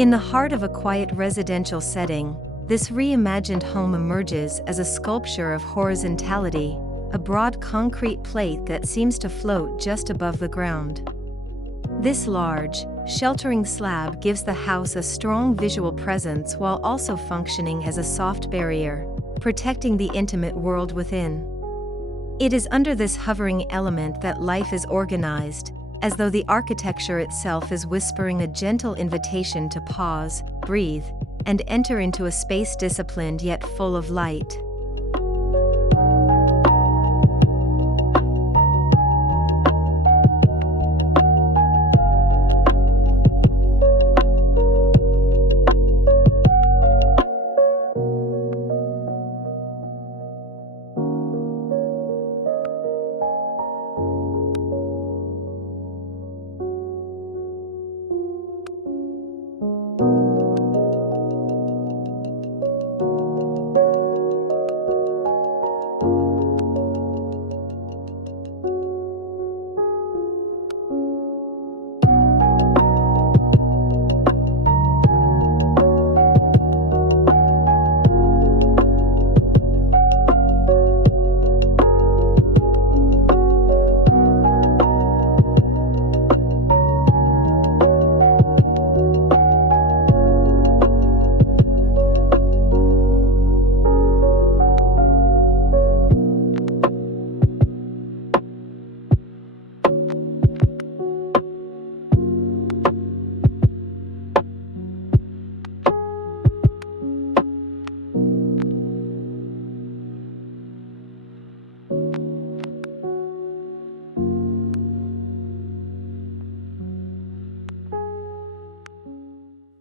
In the heart of a quiet residential setting, this reimagined home emerges as a sculpture of horizontality, a broad concrete plate that seems to float just above the ground. This large, sheltering slab gives the house a strong visual presence while also functioning as a soft barrier, protecting the intimate world within. It is under this hovering element that life is organized, as though the architecture itself is whispering a gentle invitation to pause, breathe, and enter into a space disciplined yet full of light.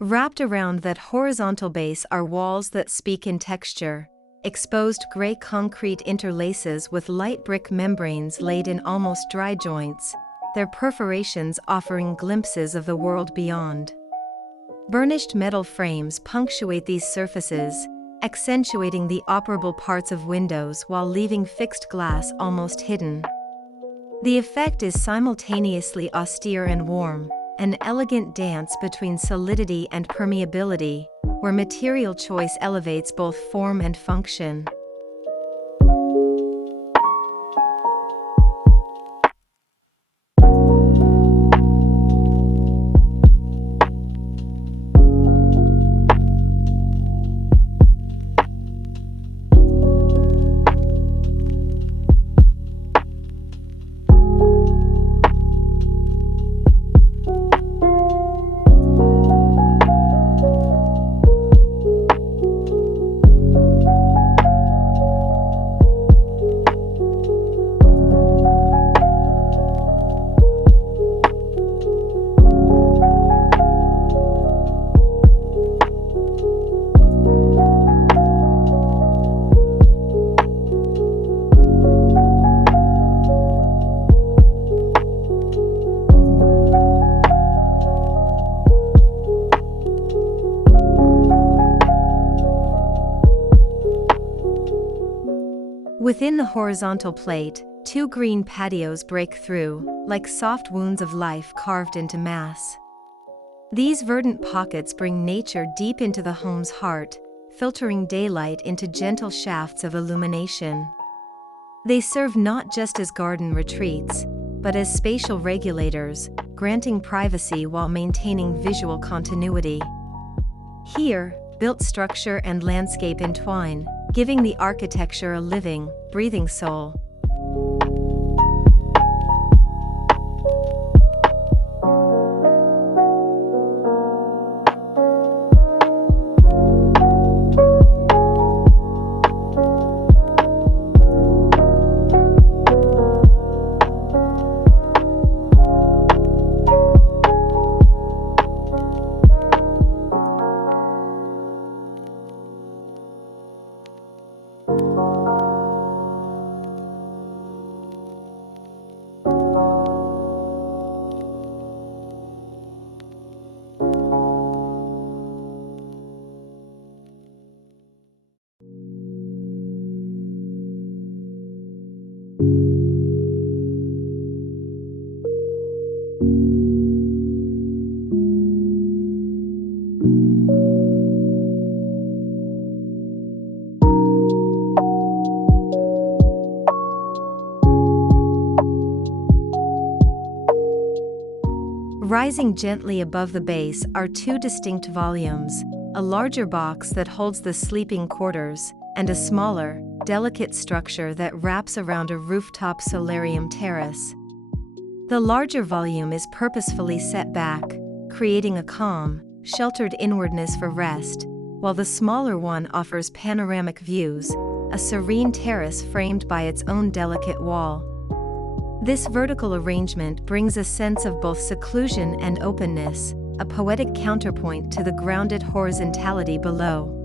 Wrapped around that horizontal base are walls that speak in texture, exposed gray concrete interlaces with light brick membranes laid in almost dry joints, their perforations offering glimpses of the world beyond. Burnished metal frames punctuate these surfaces, accentuating the operable parts of windows while leaving fixed glass almost hidden. The effect is simultaneously austere and warm, an elegant dance between solidity and permeability, where material choice elevates both form and function. Within the horizontal plate, two green patios break through, like soft wounds of life carved into mass. These verdant pockets bring nature deep into the home's heart, filtering daylight into gentle shafts of illumination. They serve not just as garden retreats, but as spatial regulators, granting privacy while maintaining visual continuity. Here, built structure and landscape entwine, giving the architecture a living, breathing soul. Rising gently above the base are two distinct volumes, a larger box that holds the sleeping quarters, and a smaller, delicate structure that wraps around a rooftop solarium terrace. The larger volume is purposefully set back, creating a calm, sheltered inwardness for rest, while the smaller one offers panoramic views, a serene terrace framed by its own delicate wall. This vertical arrangement brings a sense of both seclusion and openness, a poetic counterpoint to the grounded horizontality below.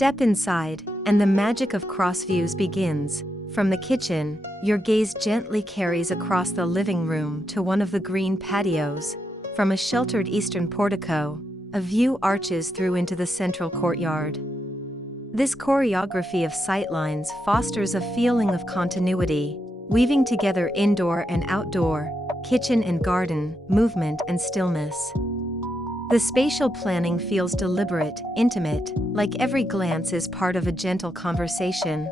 Step inside, and the magic of cross views begins. From the kitchen, your gaze gently carries across the living room to one of the green patios. From a sheltered eastern portico, a view arches through into the central courtyard. This choreography of sightlines fosters a feeling of continuity, weaving together indoor and outdoor, kitchen and garden, movement and stillness. The spatial planning feels deliberate, intimate, like every glance is part of a gentle conversation.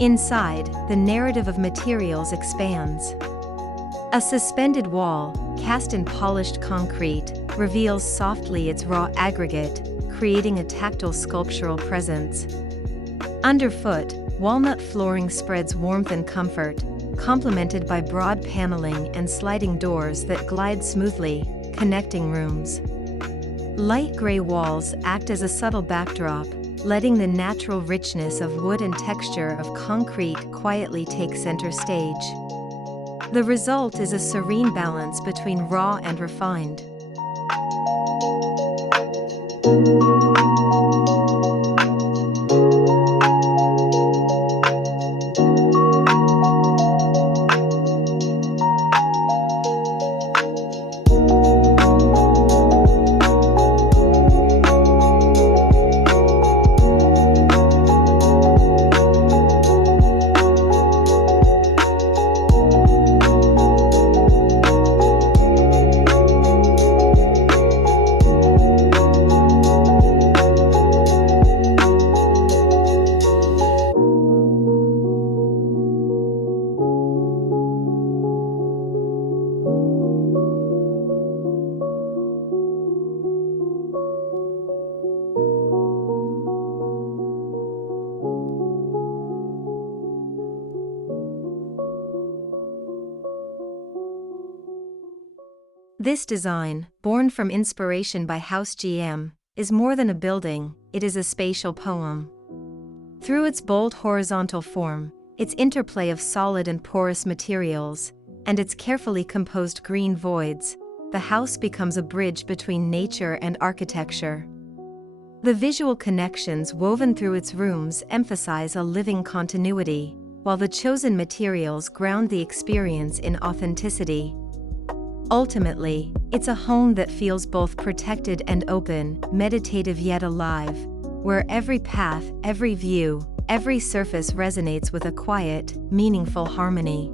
Inside, the narrative of materials expands. A suspended wall, cast in polished concrete, reveals softly its raw aggregate, creating a tactile sculptural presence. Underfoot, walnut flooring spreads warmth and comfort, complemented by broad paneling and sliding doors that glide smoothly, connecting rooms. Light gray walls act as a subtle backdrop, letting the natural richness of wood and texture of concrete quietly take center stage. The result is a serene balance between raw and refined. This design, born from inspiration by House GM, is more than a building, it is a spatial poem. Through its bold horizontal form, its interplay of solid and porous materials, and its carefully composed green voids, the house becomes a bridge between nature and architecture. The visual connections woven through its rooms emphasize a living continuity, while the chosen materials ground the experience in authenticity. Ultimately, it's a home that feels both protected and open, meditative yet alive, where every path, every view, every surface resonates with a quiet, meaningful harmony.